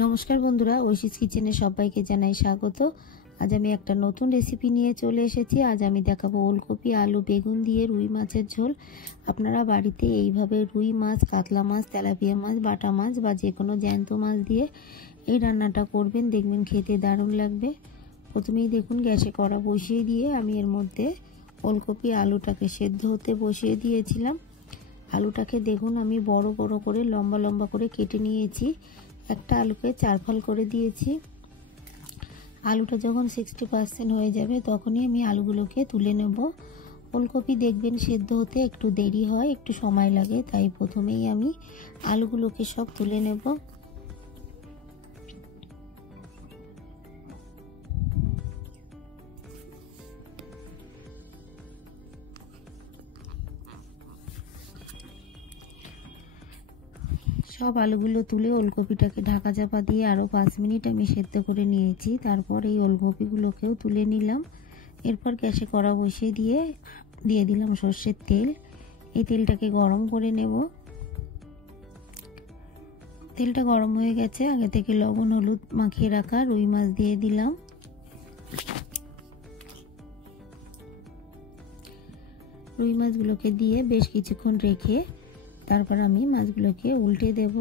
নমস্কার বন্ধুরা, ঐশীস কিচেনে সবাইকে জানাই স্বাগত। আজ আমি একটা নতুন রেসিপি নিয়ে চলে এসেছি। আজ আমি দেখাবো ওলকপি আলু বেগুন দিয়ে রুই মাছের ঝোল। আপনারা বাড়িতে এইভাবে রুই মাছ, কাতলা মাছ, তেলাপিয়া মাছ, বাটা মাছ বা যে কোনো জ্যান্ত মাছ দিয়ে এই রান্নাটা করবেন, দেখবেন খেতে দারুণ লাগবে। প্রথমেই দেখুন গ্যাসে কড়া বসিয়ে দিয়ে আমি এর মধ্যে ওলকপি আলুটাকে সেদ্ধ হতে বসিয়ে দিয়েছিলাম। আলুটাকে দেখুন আমি বড় বড় করে লম্বা লম্বা করে কেটে নিয়েছি। একটা আলুকে 4 ফাল করে দিয়েছি। আলুটা যখন 60% হয়ে যাবে তখনই আমি আলুগুলোকে তুলে নেব। ওলকপি দেখবেন সেদ্ধ হতে একটু দেরি হয়, একটু সময় লাগে, তাই প্রথমেই আমি আলুগুলোকে সব তুলে নেব। সব আলুগুলো তুলে ওলকপিটাকে ঢাকা চাপা দিয়ে আরও 5 মিনিট আমি সেদ্ধ করে নিয়েছি। তারপর এই ওলকপিগুলোকেও তুলে নিলাম। এরপর গ্যাসে কড়া বসিয়ে দিয়ে দিলাম সর্ষের তেল। এই তেলটাকে গরম করে নেব। তেলটা গরম হয়ে গেছে, আগে থেকে লবণ হলুদ মাখিয়ে রাখা রুই মাছ দিয়ে দিলাম। রুই মাছগুলোকে দিয়ে বেশ কিছুক্ষণ রেখে তারপর আমি মাছগুলোকে উল্টে দেব।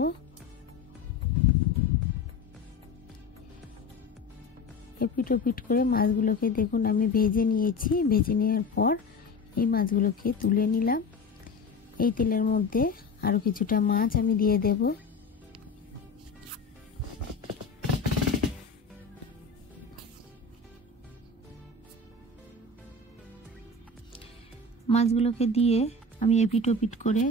এপিট ওপিট করে মাছগুলোকে দেখুন আমি ভেজে নিয়েছি। ভেজে নেওয়ার পর এই মাছগুলোকে তুলে নিলাম। এই তেলের মধ্যে আরও কিছুটা মাছ আমি দিয়ে দেব। মাছগুলোকে দিয়ে আমি এপিট ওপিট করে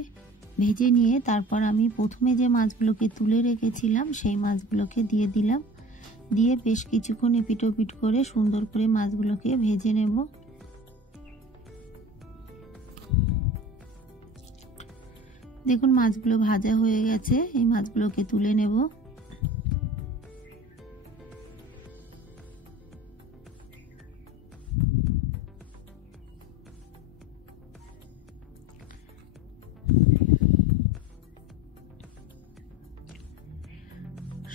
ভেজে নিয়ে তারপর আমি প্রথমে যে মাছগুলোকে তুলে রেখেছিলাম সেই মাছগুলোকে দিয়ে দিলাম। দিয়ে বেশ কিছুক্ষণ এপিট ওপিট করে সুন্দর করে মাছগুলোকে ভেজে নেব। দেখুন মাছগুলো ভাজা হয়ে গেছে, এই মাছগুলোকে তুলে নেব।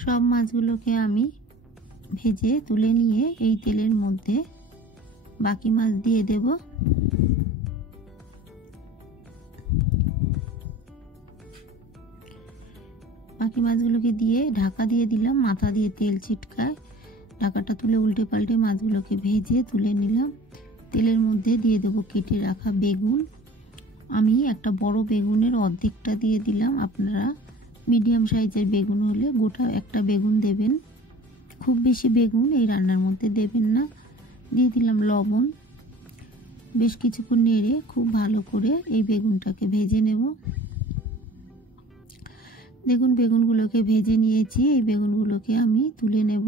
সব মাছগুলোকে আমি ভেজে তুলে নিয়ে এই তেলের মধ্যে বাকি মাছ দিয়ে দেব। বাকি মাছগুলোকে দিয়ে ঢাকা দিয়ে দিলাম, মাথা দিয়ে তেল ছিটকায়। ঢাকাটা তুলে উল্টে পাল্টে মাছগুলোকে ভেজে তুলে নিলাম। তেলের মধ্যে দিয়ে দেব কেটে রাখা বেগুন। আমি একটা বড় বেগুনের অর্ধেকটা দিয়ে দিলাম। আপনারা মিডিয়াম সাইজের বেগুন হলে গোটা একটা বেগুন দেবেন, খুব বেশি বেগুন এই রান্নার মধ্যে দেবেন না। দিয়ে দিলাম লবণ। বেশ কিছুক্ষণ নেড়ে খুব ভালো করে এই বেগুনটাকে ভেজে নেব। দেখুন বেগুনগুলোকে ভেজে নিয়েছি, এই বেগুনগুলোকে আমি তুলে নেব।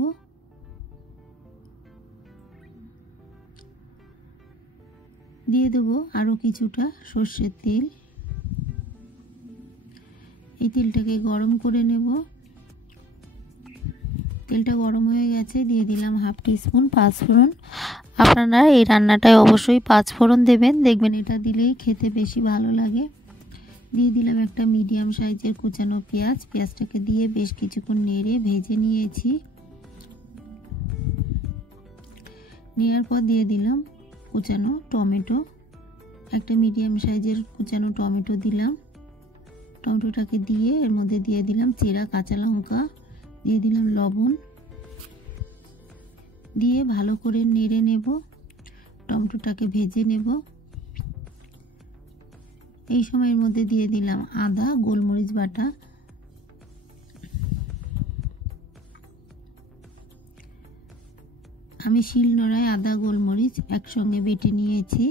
দিয়ে দেব আরও কিছুটা সর্ষের তেল। এই তেলটাকে গরম করে নেব। তেলটা গরম হয়ে গেছে, দিয়ে দিলাম হাফ টিস্পুন পাঁচফোড়ন। আপনারা এই রান্নাটায় অবশ্যই পাঁচফোড়ন দেবেন, দেখবেন এটা দিলেই খেতে বেশি ভালো লাগে। দিয়ে দিলাম একটা মিডিয়াম সাইজের কুচানো পেঁয়াজ। পেঁয়াজটাকে দিয়ে বেশ কিছুক্ষণ নেড়ে ভেজে নিয়েছি। নেওয়ার পর দিয়ে দিলাম কুচানো টমেটো। একটা মিডিয়াম সাইজের কুচানো টমেটো দিলাম। টমেটোটাকে দিয়ে এর মধ্যে দিয়ে দিলাম চেরা কাঁচা লঙ্কা, দিয়ে দিলাম লবণ। দিয়ে ভালো করে নেড়ে নেব, টমেটোটাকে ভেজে নেব। এই সময়ের মধ্যে দিয়ে দিলাম আদা গোলমরিচ বাটা। আমি শিলনোড়ায় আদা গোলমরিচ একসঙ্গে বেটে নিয়েছি।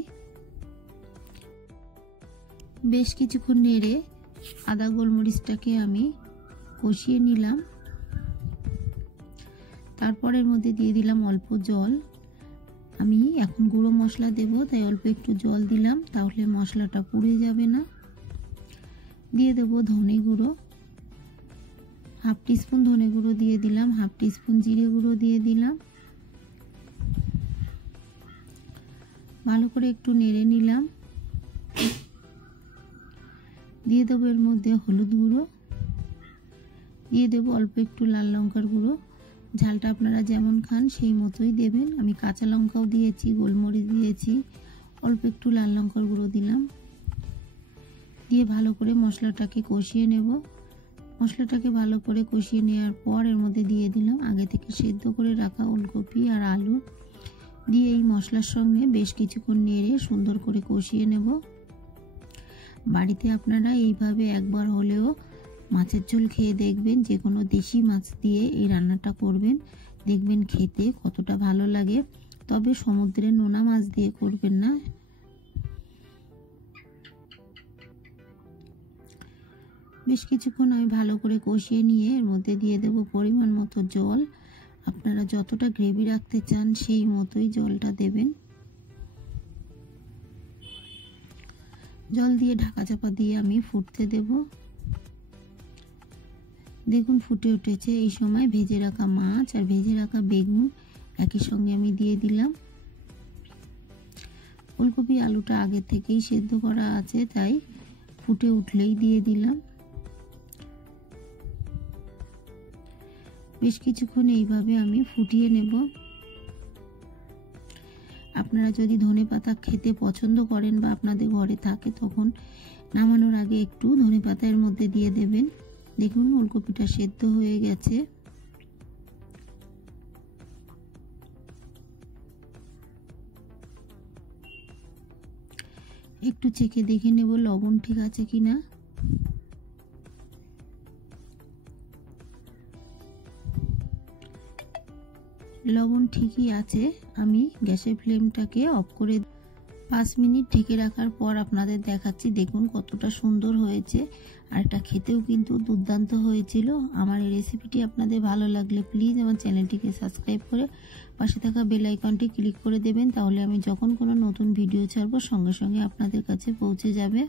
বেশ কিছুক্ষণ নেড়ে আদা গোলমরিচটাকে আমি কষিয়ে নিলাম। তারপরের মধ্যে দিয়ে দিলাম অল্প জল। আমি এখন গুঁড়ো মশলা দেব, তাই অল্প একটু জল দিলাম, তাহলে মশলাটা পুড়ে যাবে না। দিয়ে দেব ধনে গুঁড়ো, হাফ টিস্পুন ধনে গুঁড়ো দিয়ে দিলাম। হাফ টিস্পুন জিরে গুঁড়ো দিয়ে দিলাম। ভালো করে একটু নেড়ে নিলাম। দিয়ে দেবো এর মধ্যে হলুদ গুঁড়ো, দিয়ে দেবো অল্প একটু লাল লঙ্কার গুঁড়ো, ঝালটা আপনারা যেমন খান সেই মতোই দেবেন। আমি কাঁচা লঙ্কাও দিয়েছি, গোলমরিচ দিয়েছি, অল্প একটু লাল লঙ্কার গুঁড়ো দিলাম। দিয়ে ভালো করে মশলাটাকে কষিয়ে নেব। মশলাটাকে ভালো করে কষিয়ে নেওয়ার পর এর মধ্যে দিয়ে দিলাম আগে থেকে সেদ্ধ করে রাখা ওলকপি আর আলু। দিয়ে এই মশলার সঙ্গে বেশ কিছুক্ষণ নেড়ে সুন্দর করে কষিয়ে নেব। বাড়িতে আপনারা এইভাবে একবার হলেও মাছের ঝোল খেয়ে দেখবেন, যে কোনো দেশি মাছ দিয়ে এই রান্নাটা করবেন, দেখবেন খেতে কতটা ভালো লাগে। তবে সমুদ্রের নোনা মাছ দিয়ে করবেন না। বেশ কিছুক্ষণ আমি ভালো করে কষিয়ে নিয়ে এর মধ্যে দিয়ে দেব পরিমাণ মতো জল। আপনারা যতটা গ্রেভি রাখতে চান সেই মতোই জলটা দেবেন। জল দিয়ে ঢাকা চাপা দিয়ে আমি ফুটতে দেব। দেখুন ফুটে উঠেছে। এই সময় ভেজে রাখা মাছ আর ভেজে রাখা বেগুন একই সঙ্গে আমি দিয়ে দিলাম। ফুলকপি আলুটা আগে থেকেই সেদ্ধ করা আছে, তাই ফুটে উঠলেই দিয়ে দিলাম। বেশ কিছুক্ষণ এইভাবে আমি ফুটিয়ে নেব। আপনারা যদি ধনেপাতা খেতে পছন্দ করেন বা আপনাদের ঘরে থাকে, তখন নামানোর আগে একটু ধনেপাতা এর মধ্যে দিয়ে দেবেন। দেখুন ওলকপিটা সেদ্ধ হয়ে গেছে। একটু চেখে দেখে নেব লবণ ঠিক আছে কিনা। লবণ ঠিকই আছে। আমি গ্যাসের ফ্লেমটাকে অফ করে 5 মিনিট ঢেকে রাখার পর আপনাদের দেখাচ্ছি। দেখুন কতটা সুন্দর হয়েছে, আর এটা খেতেও কিন্তু দুর্দান্ত হয়েছিল। আমার এই রেসিপিটি আপনাদের ভালো লাগলে প্লিজ আমার চ্যানেলটিকে সাবস্ক্রাইব করে পাশে থাকা বেল আইকনটি ক্লিক করে দেবেন, তাহলে আমি যখন কোনো নতুন ভিডিও ছাড়বো সঙ্গে সঙ্গে আপনাদের কাছে পৌঁছে যাবে।